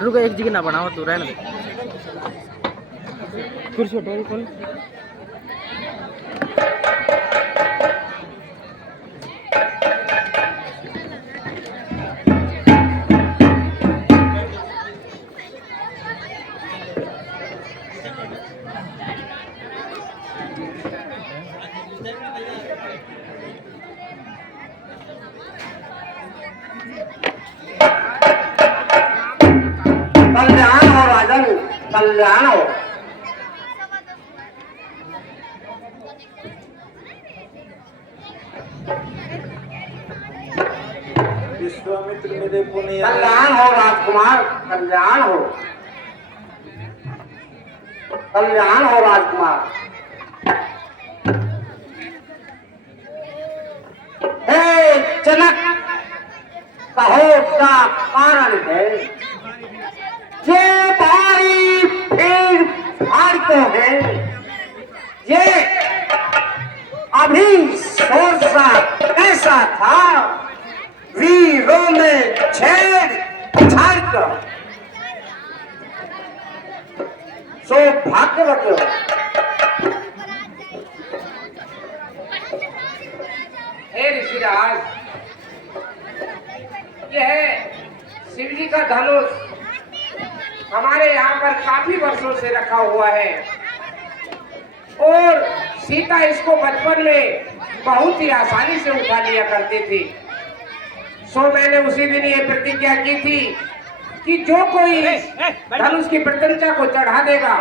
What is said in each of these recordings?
रुको एक जगह ना बनाओ तू रहने दे कुर्सी हटो कौन कल्याण हो राजन, कल्याण हो। विश्वामित्र मेरे पुण्य कल्याण हो राजकुमार, कल्याण हो, कल्याण हो राजकुमार। हे जनक, कहो क्या कारण है? ये भारी भीड़ भाड़ को है, ये अभी सोचा कैसा था, वीरों में छेड़ छाड़ कर सौभाग्यवती हो। हे ऋषिराज, यह शिव जी का धनुष हमारे यहाँ पर काफी वर्षों से रखा हुआ है और सीता इसको बचपन में बहुत ही आसानी से उठा लिया करती थी। सो मैंने उसी दिन ये प्रतिज्ञा की थी कि जो कोई धनुष की प्रत्यंचा को चढ़ा देगा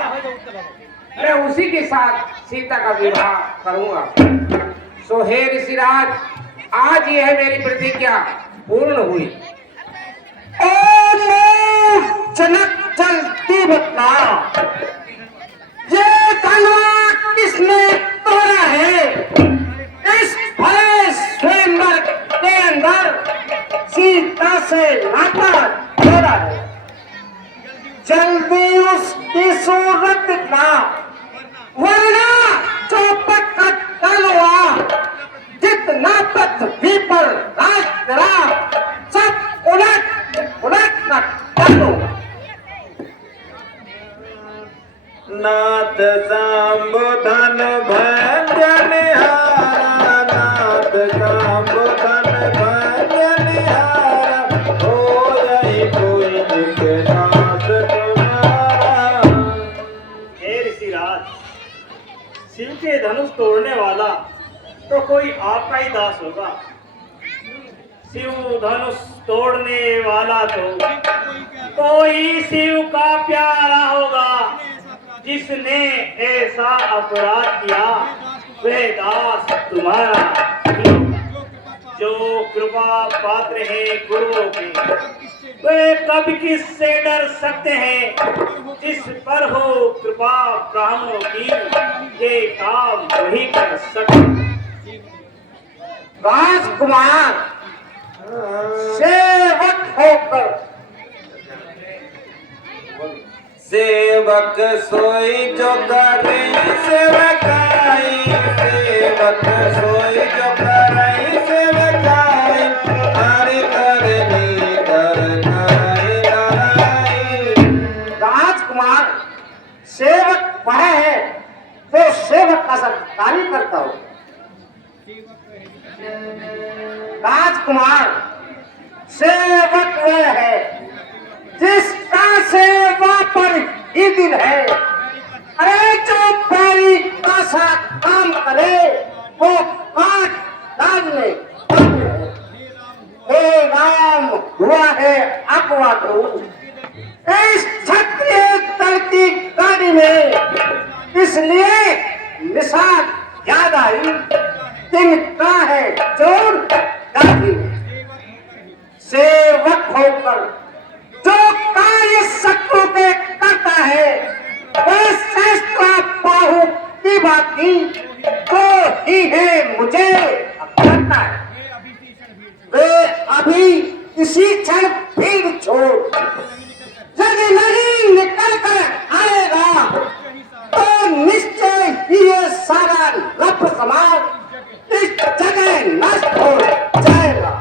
मैं उसी के साथ सीता का विवाह करूंगा। सो हे ऋषिराज, आज यह मेरी प्रतिज्ञा पूर्ण हुई। जनक जल्दी बता, ये धनुष किसने तोड़ा है? इस भले स्वयंवर के अंदर सीता से नाता जोड़ा है। जल्दी उसकी सूरत दिखला, वरना चौपट का तलवा जितना पृथ्वी पर राज करा सब उलट उलट कर डालूंगा। नाथ संबोधन भंजन हारा, नाथ संबोधन भंजन हारा, हो जाए कोई निकनाथ तुम्हारा। हे ऋषिराज, शिव के धनुष तोड़ने वाला तो कोई आपका ही दास होगा। शिव धनुष तोड़ने वाला तो कोई शिव का प्यारा होगा। जिसने ऐसा अपराध किया वह दास तुम्हारा ही होगा। जो कृपा पात्र है गुरुओं के, वे कब किससे डर सकते हैं? जिस पर हो कृपा ब्राह्मणों की, ये काम वही कर सकते। राजकुमार सेवक होकर सेवक सोई जो करे सेवकाई, सेवक सोई जो करे सेवकाई, हरि करनी करनाई नाराई। राजकुमार सेवक वह है जो सेवक का सत्कारी करता हो। राजकुमार सेवक वह है जिसका सेवा पर ही दिन है। अरे जो पैरी का सा काम करे वो काट डालने वाले है। हे राम, हुआ है अपवा तो इस क्षत्रिय दल की गाड़ी में, इसलिए निशान याद आई। तिनका है चोर गाड़ी में, सेवक होकर जो कार्य शत्रु के करता है वह श्रेष्ठ बाहु की बात की, तो ही है मुझे लगता है वे अभी इसी क्षण भीड़ छोड़ यदि नहीं निकल कर आएगा तो निश्चय ही ये सारा लप समाज इस जगह नष्ट हो जाएगा।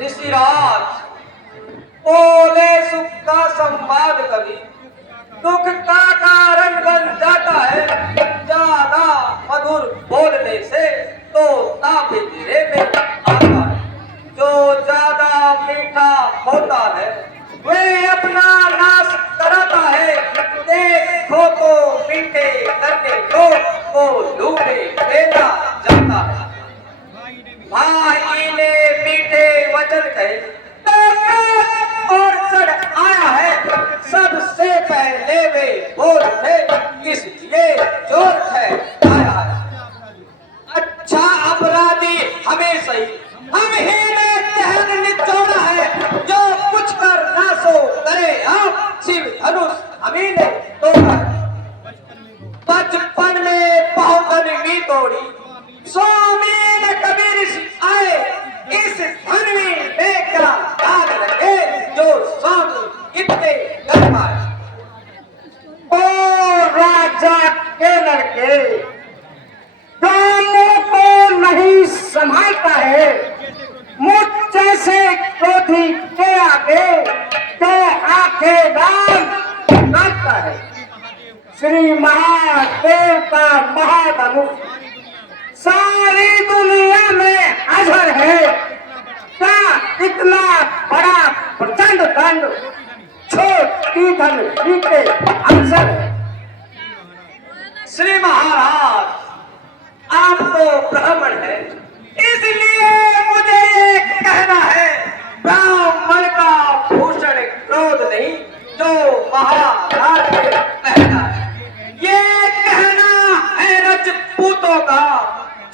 ऋषिराज, बोले सुख का संवाद कभी दुख का कारण बन जाता है। ज्यादा मधुर बोलने से तो तापे धीरे में आता है। जो ज्यादा मीठा होता है वे अपना नाश कराता है। देखो तो मीठे करने को लूटे देना जाता है। भाई ने मीठे वचन कहे और चढ़ आया है। सबसे पहले वे बोल थे इसलिए जोर है आया है। अच्छा अपराधी हमें सही हम ही ने चहल निचोड़ा है। जो कुछ कर ना सो करे आप शिव धनुष हमी ने तोड़ा है। बचपन में बहुत भी तोड़ी स्वामी कबीर आए इस धनवी बेकरा दाग रखे जो स्वामी इतने कर पाए। ओ राजा के लड़के जो मुंह को नहीं संभालता है मुझ जैसे क्रोधी के आगे जो आंखें डालता है। श्री महादेव का महाधनुष सारी दुनिया में अजर है। क्या इतना बड़ा प्रचंड दंड छोटी धन के अवसर है। श्री महाराज, आप तो ब्राह्मण है इसलिए मुझे ये कहना है ब्राह्मण का भूषण क्रोध नहीं जो महाराज ने कहना है। ये कहना है रजपूतों का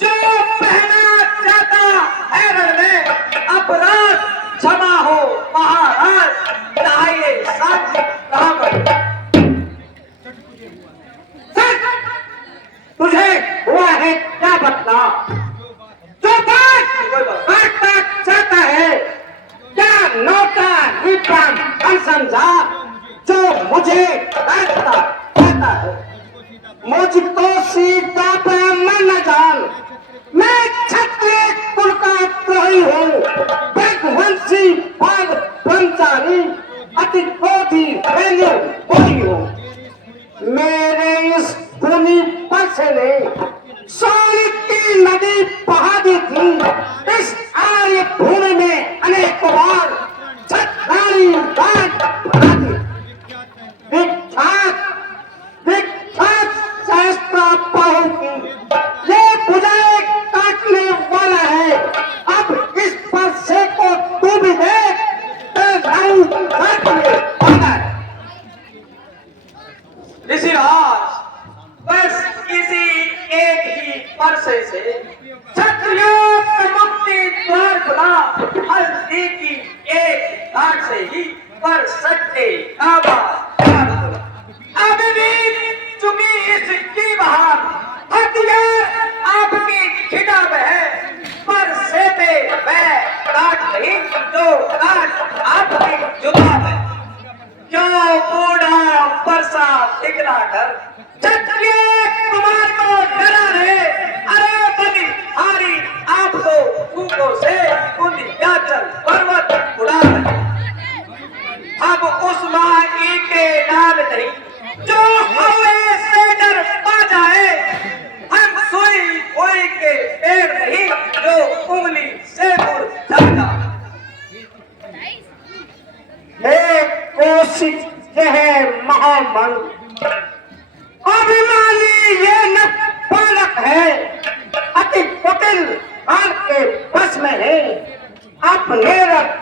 जो पहना जाता है रण में। अपराध क्षमा हो महाराज चाहिए साक्षी ब्राह्मण। तुझे हुआ है क्या बतला जो बात करता चाहता है क्या नौका विप्राम समझा जो मुझे कहता है। मुझको सीता ब्राह्मण न जान मैं क्षत्रिय कुल का द्रोही हूँ। रघुवंशी बाल ब्रह्मचारी अति क्रोधी कोई हूँ। मेरे इस भूमि पर से ने सोने की नदी बहा दी थी। इस आर्य भूमि में अनेक बार छत्रारी राज बना दी। विख्यात सहस्त्र पाहु की ये बुझाए काटने वाला है। अब इस परसे को तू भी देख काटने वाला है। ऋषिराज, बस किसी एक ही परसे से क्षत्रियों को मुक्ति द्वार खुला। हल्दी की एक घाट से ही पर सकते अब भी चुकी इसकी बहार हथियार आपकी खिड़ा में है। पर से पे वह काट नहीं जो काट आपकी जुबान है। क्यों बूढ़ा परसा दिखला कर क्षत्रिय कुमार को डरा रहे। अरे बनी हारी आप तो फूकों से विंध्याचल पर्वत उड़ा रहे। अब उस माही के डाल नहीं जो हवे से डर पा जाए। हम सोई कोई के पेड़ नहीं जो उंगली से मुरझा। कोशिश यह महामंग अभिमानी ये न पालक है। अति कुटिल काल के बस में है। अपने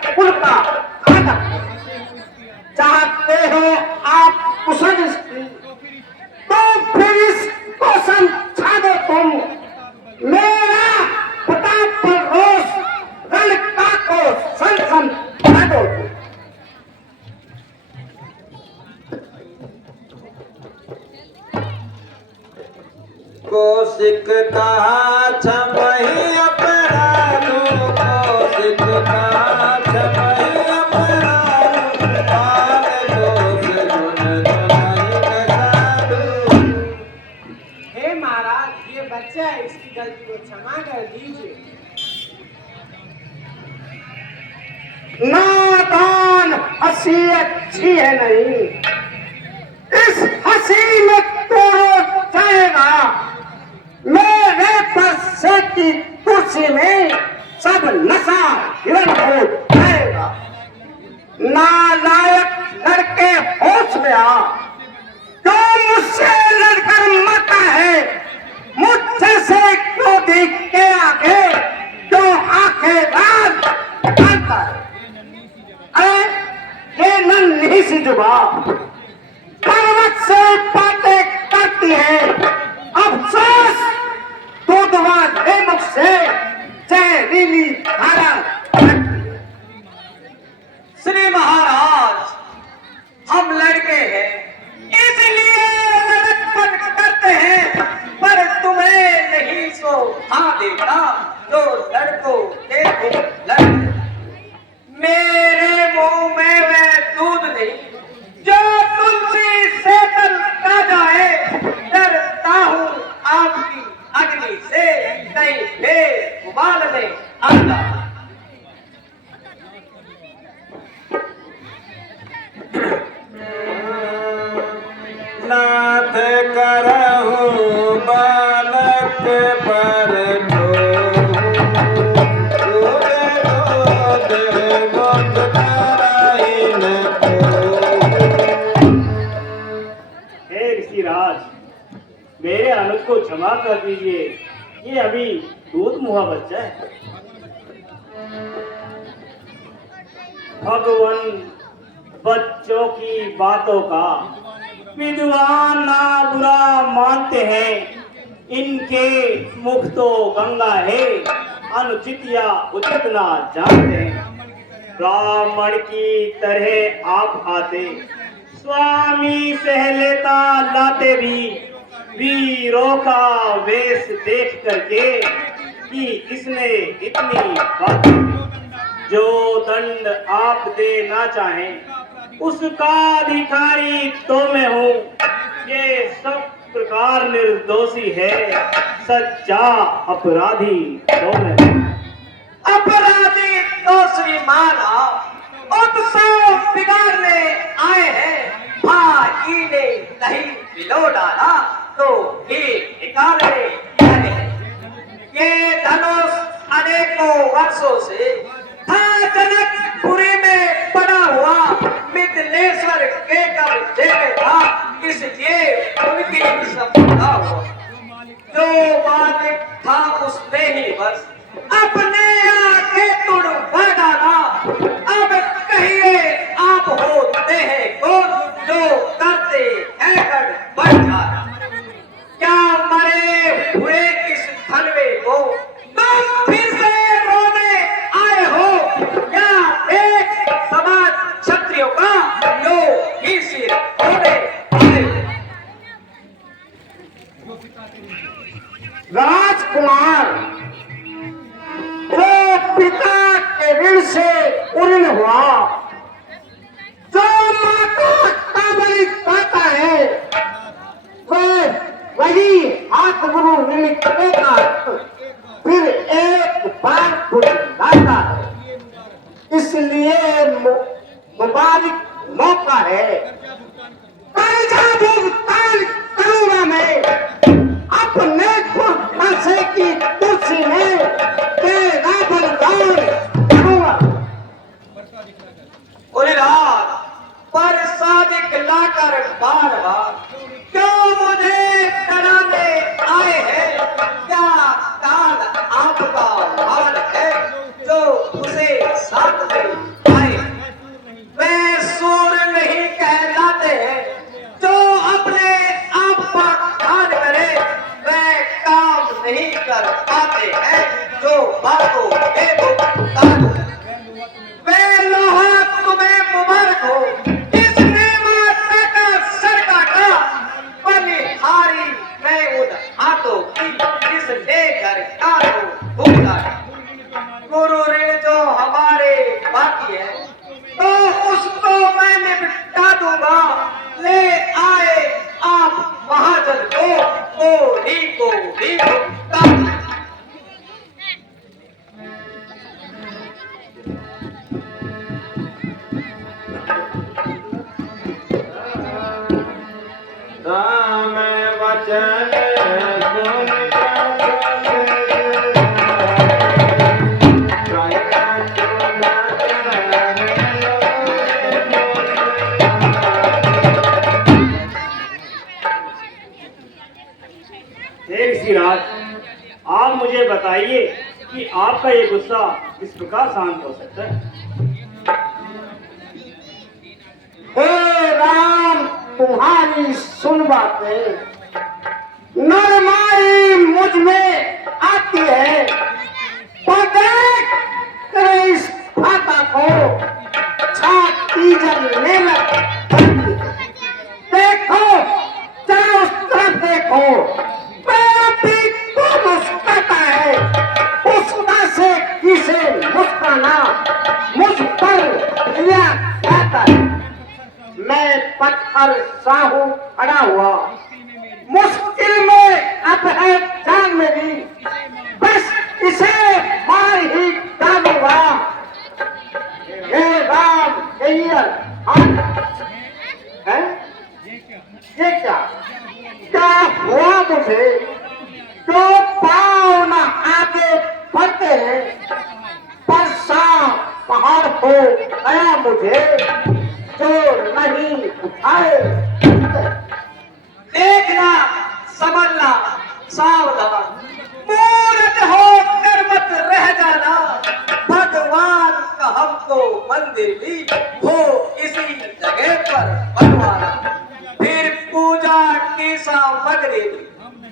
कुल का खादक चाहते हो आप कुशल स्त्री तो फिर इसको समझा दो तुम। मेरा प्रताप पर रोष रण का को समझा दो। सिकता छमही अपराधू को सिकता छमही अपराधू पाल दोष गुण दुनाई साधु। हे महाराज, ये बच्चा है, इसकी गलती को क्षमा कर दीजिए। नादान हंसी अच्छी है नहीं, इस हंसी में तोड़ जाएगा। मेरे बस्से की कुर्सी में सब नशा हिरण हो जाएगा। नालायक लड़के होश में आ, जो मुझसे लड़कर मरता है, मुझ जैसे क्यों देख के आगे जो आंखें रात करता है। अरे ये नन्ही सी जुबान पर्वत से बातें करती है। अफसोस दूधवा दे मुख से जहरीली धारा करती है। श्री महाराज, हम लड़के हैं, इसलिए लड़कपन करते हैं, पर तुम्हें नहीं सो हाँ देता जो लड़कों के तुम लड़के। मेरे मुंह में वह दूध नहीं जो तुलसी से तलता जाए। डरता हूँ आपकी अग्नि से, कहीं फिर उबालने आता। नाथ करहूँ बालक पर हे ऋषिराज, मेरे अनुज को क्षमा कर दीजिए, ये अभी दूध मुहा बच्चा है। भगवान बच्चों की बातों का विद्वान ना बुरा मानते हैं, इनके मुख तो गंगा है, अनुचित या उचित ना जानते हैं। ब्राह्मण की तरह आप आते, स्वामी सहलेता लाते भी, वीरों का वेश देख करके कि इसने इतनी बात। जो दंड आप देना चाहें उसका अधिकारी तो मैं हूँ। ये सब प्रकार निर्दोषी है, सच्चा अपराधी तो मैं हूँ। अपराधी तो श्रीमान उत्सव बिगाड़ने आए हैं। भाई ने दही पिलो डाला तो घी निकालने आए हैं। ये धनुष अनेकों वर्षों से था जनकपुरी में पड़ा हुआ, मिथिलेश्वर के कब्जे में था, इसलिए उनकी सफलता हुआ। जो मालिक था उसने ही बस अपने आगे तुड़वा डाला। अब कहिए आप होते हैं कौन जो करते हैं गड़बड़। क्या मरे हुए इस खलवे को तुम फिर से रोने आए हो, या एक समाज क्षत्रियों का जो ही सिर होने आए हो? राजकुमार, जो पिता के ऋण से उऋण हुआ, जो माँ को काबली पाता है, वह वही हाथ गुरु मिलने का फिर एक बार भुलाता है। इसलिए मुबारक मौका है। कर्जा भुगतान करूंगा मैं अपने पैसे की कुर्सी में तेरा बलिदान करूंगा। रात पर सादिक लाकर बार बार क्यों मुझे डराने आए हैं? क्या काल आपका हाल है जो उसे साथ में आए? वे सूर नहीं कहलाते हैं जो अपने आप पर ध्यान करे, वे काम नहीं कर पाते हैं जो बातों के मुताबिक। वे लोहा तुम्हें मुबारक हो, इसने माता का सर काटा, बलिहारी मैं उन हाथों की चल सुन हे ऋषिराज, आप मुझे बताइए कि आपका ये गुस्सा किस प्रकार शांत हो सकता है। हे राम, तुम्हारी सुन बातें नरमाई मुझ में आती है। तो देख तेरे इस भाता को छाती जलने लगती है। देखो, चलो उस तरफ देखो, मेरा भी तो मुस्कुराता है। उसका से किसे मुस्कुराना मुझ पर लिया जाता है। मैं पत्थर साहू खड़ा हुआ, मुश्किल में अब है जान मेरी, बस इसे मार ही डालूंगा। हे राम, है ये क्या क्या हुआ मुझे? जो पाँव न आगे बढ़ते हैं, पर सांप पहाड़ हो गया मुझे, जो नहीं उठाए। देखना, समझना, सावधान, मूर्ख होकर मत रह जाना। भगवान का हमको मंदिर भी हो इसी जगह पर बनवाना। फिर पूजा की सामग्री भी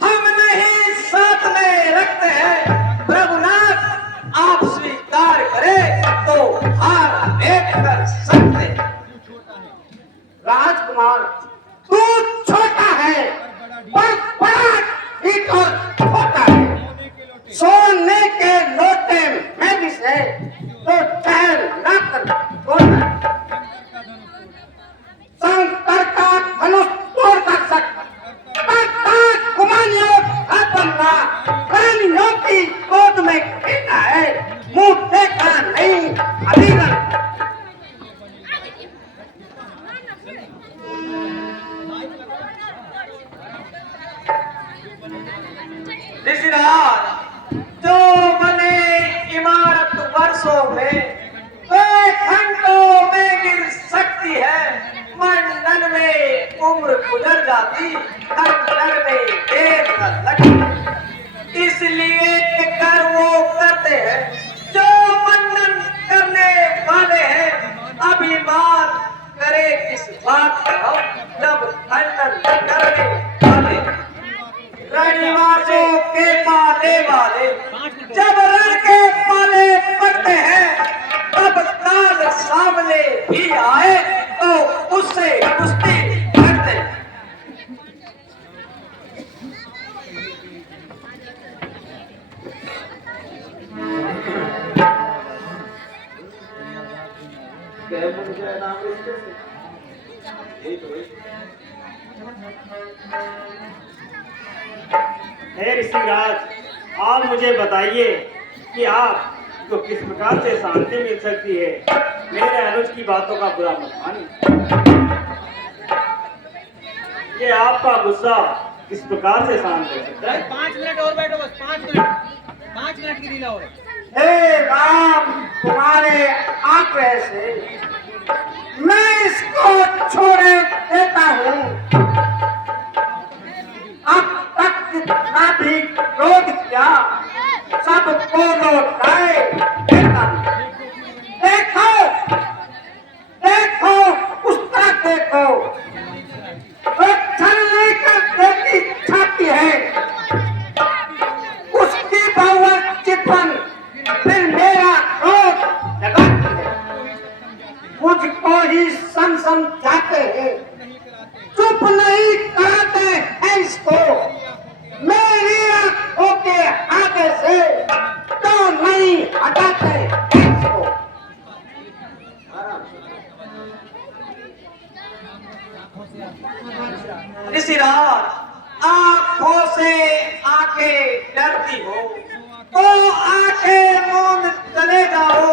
हम नहीं साथ में रखते हैं। प्रभुनाथ, आप स्वीकार करें तो हार देख कर सकते हैं। राजकुमार, तू छोटा है पर बड़ा हिट और छोटा है। सोने के लोटे में भी से तो चैन न कर छोड़ना। शंकर का धनुष तोड़ कर सकता, कुमारियों का बंदा रानियों की गोद में खेलना है। मुंह देखा नहीं अलीगढ़। ऋषिराज, जो बने इमारत वर्षों में, वे घंटों में गिर सकती है। मंडल में उम्र गुजर जाती, खंडर में देर न लगती। इसलिए कर वो करते हैं जो मंडन करने वाले हैं। अभिमान करे किस बात का हम, जब खंडन करने वाले हैं। रणवासों के पाले वाले जब रण के पाले पड़ते हैं, तब काल सामने भी आए तो उससे कुश्ती करते हैं। हे ऋषिराज, आप मुझे बताइए कि आपको किस प्रकार से शांति मिल सकती है। मेरे अनुज की बातों का बुरा मत मानिए। ये आपका गुस्सा किस प्रकार से शांत हो सकता है। 5 मिनट और बैठो, बस 5 मिनट की लीला और। हे राम, तुम्हारे आग्रह से मैं इसको छोड़े देता हूँ। अब तक जितना भी क्रोध किया, सबको लौटाए देता हूँ। देखो, देखो, उस तरफ देखो, वो छलने का देखी छाती है। उसकी बहुवत चिपन फिर मेरा क्रोध लगाती है। मुझको ही समझाते हैं, चुप नहीं कराते हैं इसको। मेरी आंखों के आगे से तो नहीं हटाते हैं इसको। ऋषिराज, आंखों से आंखें डरती हो तो आंखें मूंद चले जाओ।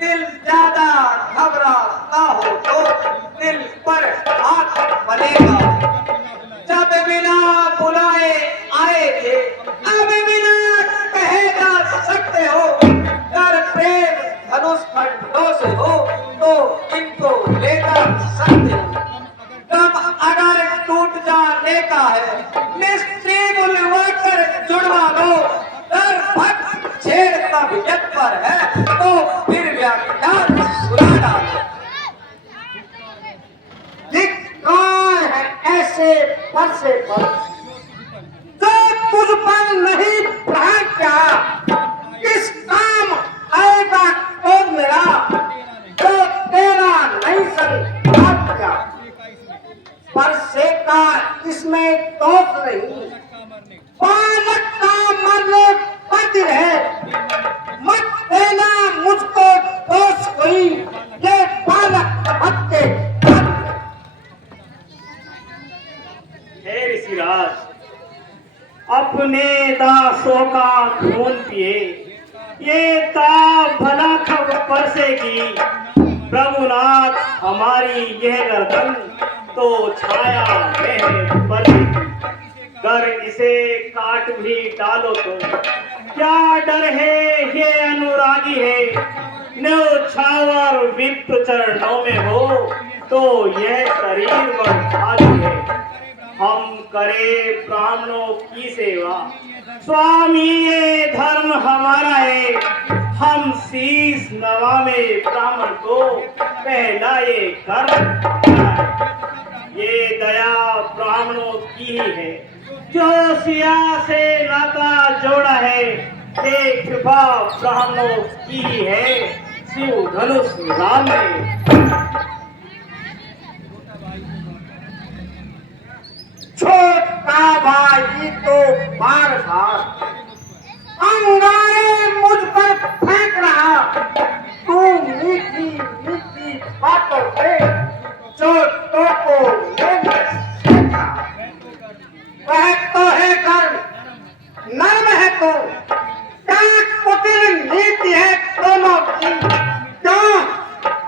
दिल ज्यादा घबराता हो तो दिल पर हाथ मलेगा। जब बिना बुलाए का है, मिस्त्री बुलवाकर जुड़वा दो। अगर भक्त छेड़ का विजत पर है तो फिर व्याख्यान सुना डालो। धिक्कार है ऐसे परसे पर जो तुझ पर नहीं प्रहार किया। किस काम आएगा तो मेरा जो तेरा नहीं संघात किया। परसे का इसमें दोष नहीं, बालक का मरने पति है। मत देना मुझको दोष कोई, ये बालक हत्या। हे ऋषिराज, अपने दासों का खून पिए, ये ताप भला खब परसेगी। प्रभुनाथ हमारी यह गर्दन तो छाया में पड़ेगी। कर इसे काट भी डालो तो क्या डर है, ये अनुरागी है। न्यौछावर विप्र चरणों में हो तो यह शरीर बर्बादी है। हम करे ब्राह्मणों की सेवा, स्वामी ये धर्म हमारा है। हम शीश नवावे ब्राह्मण को, पहला ये कर्म ये दया ब्राह्मणों की ही है। जो सिया से नाता जोड़ा है, ये कृपा ब्राह्मणों की ही है। शिव धनुष राम ने छोटा भाई तो बार बार अंगारे मुझ पर फेंक रहा। तू मीठी मीठी बातों से छोटों को लेने सीखा। वह तो है कर नर्म है तो क्या कुटिल नीति है दोनों की। क्यों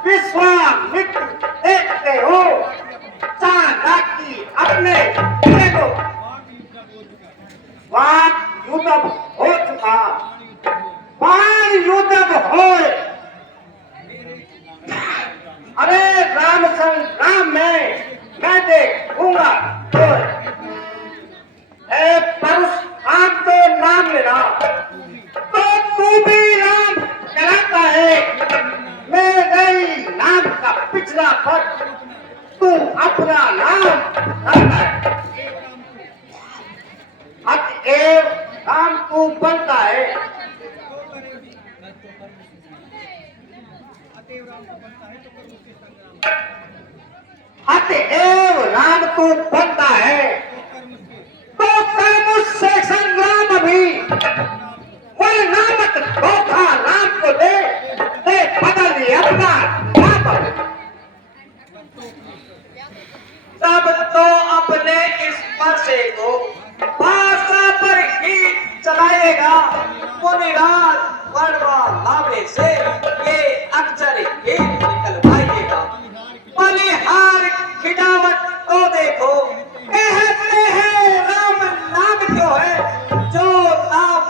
विश्वामित्र देखते हो चालाकी अपने देखो। बात युद्धब हो चुका, बाण युद्धब हो। अरे राम संग्राम में मैं देखूंगा तो परशुराम तो नाम लेना, तो तू भी नाम कराता है। मेरे नाम का पिछला पद तू अपना नाम करता है। अतएव नाम तू बनता है। अतएव नाम तू बनता है तो कर मुझसे संग्राम भी। कोई नामक धोखा नाम को दे बदल दे अपना नाम। तब तो अपने इस परसे को भाषा पर ही चलाएगा। मुनिराज वर्णवा लावे से ये अक्षर ही निकलवाइएगा। बलिहार खिजावट को देखो, कहते हैं राम नाम क्यों है। जो नाम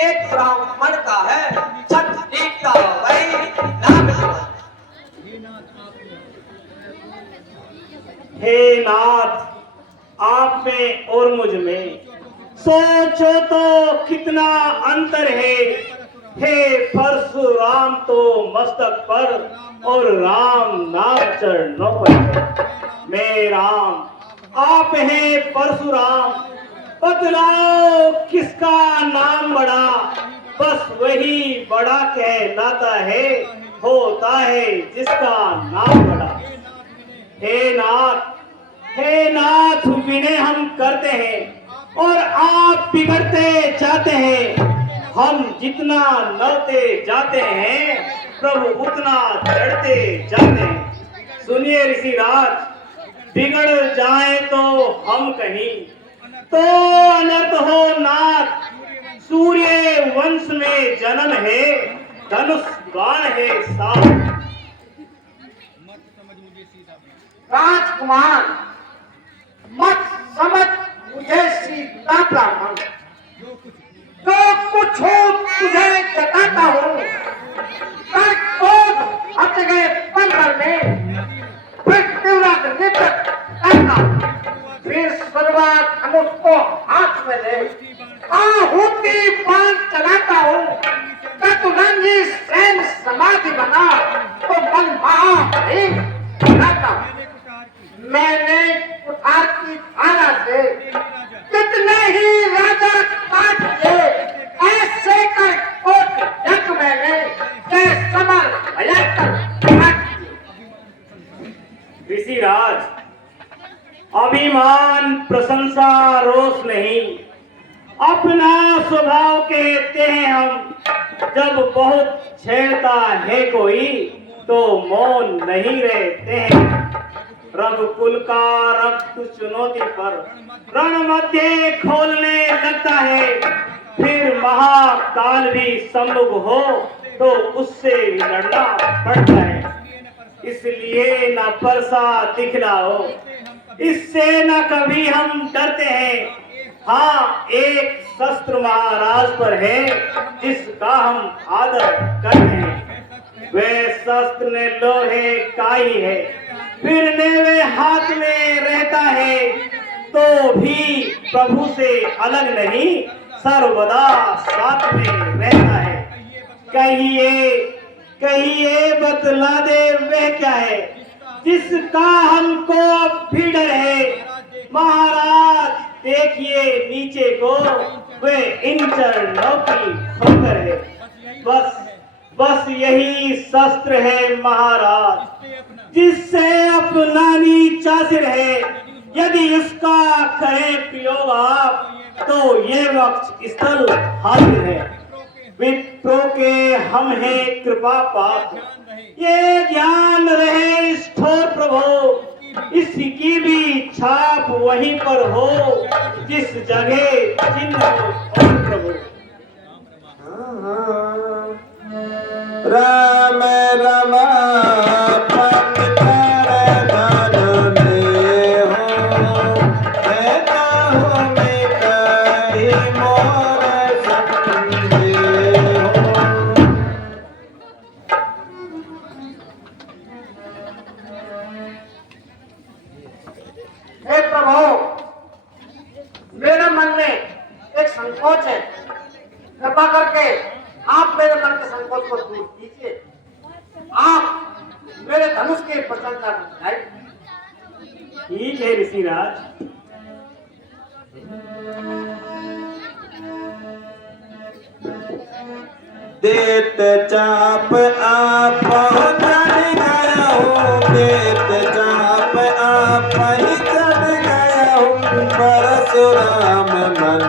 एक ब्राह्मण का है, क्षत्रिय का वही नाम क्यों है। हे नाथ, आप में और मुझ में सोचो तो कितना अंतर है। हे परशुराम तो मस्तक पर और राम नाम चरणों पर है। मैं राम, आप हैं परशुराम। बतलाओ किसका नाम बड़ा, बस वही बड़ा कहलाता है। होता है जिसका नाम बड़ा। हे नाथ विनय हम करते हैं और आप बिगड़ते जाते हैं। हम जितना लड़ते जाते हैं, प्रभु उतना चढ़ते जाते हैं। सुनिए ऋषिराज, बिगड़ जाए तो हम कहीं तो अनर्थ हो नाथ। सूर्य वंश में जन्म है, धनुष बाण है साथ। राजकुमार मत समझ मुझे सीता ब्राह्मण। जो कुछ हो तुझे जताता हूँ। हट गए पंद्रह में फिर तीव्र निकट करता। फिर सर्व तलवार धनुष को हाथ में ले आहुति बाण चलाता हूँ, चतुरंगी सैन समाधि बना तो मन महाभीम बनाता हूँ। मैंने कुठार की धारा से कितने ही राजा काट लिए, ऐसे कर कोट जग मैंने जय समर भयंकर काट दिए। ऋषिराज, अभिमान प्रशंसा रोष नहीं, अपना स्वभाव कहते हैं हम। जब बहुत छेड़ता है कोई तो मौन नहीं रहते हैं। रघुकुल का रक्त चुनौती पर रण मध्य खोलने लगता है, फिर महाकाल भी सम्मुख हो तो उससे लड़ना पड़ता है। इसलिए न परसा दिखलाओ, इससे न कभी हम डरते हैं। हाँ, एक शस्त्र महाराज पर है जिसका हम आदर करते हैं। वह शस्त्र ने लोहे का ही है, फिर नेवे हाथ में रहता है तो भी प्रभु से अलग नहीं, सर्वदा साथ में रहता है। कहिए कहिए बतला दे वह क्या है जिसका हमको अब भी डर है। महाराज देखिए नीचे को, वे इन चरणों की ठोकर है। बस यही शस्त्र है महाराज, जिससे अपनानी चासिर है। यदि उसका कहे प्रयोग आप तो ये वक्त स्थल हाजिर है। विप्रो के हम हैं कृपा पात्र, ये ध्यान रहे इस ठोर प्रभु। इसकी भी छाप वहीं पर हो जिस जगह चिन्ह हो प्रभु। राम रमापन कर धन में हो, कहता हूँ मैं कहीं मोर संगे हो। हे प्रभु, मेरे मन में एक संकोच है, कृपा करके आप मेरे मन के संकोच को दूर कीजिए। आप मेरे धनुष की प्रशंसा करें। ठीक है ऋषिराज। देत चाप आप चढ़ गया हूँ, देत चाप आप ही चढ़ गया हूँ। परशुराम मन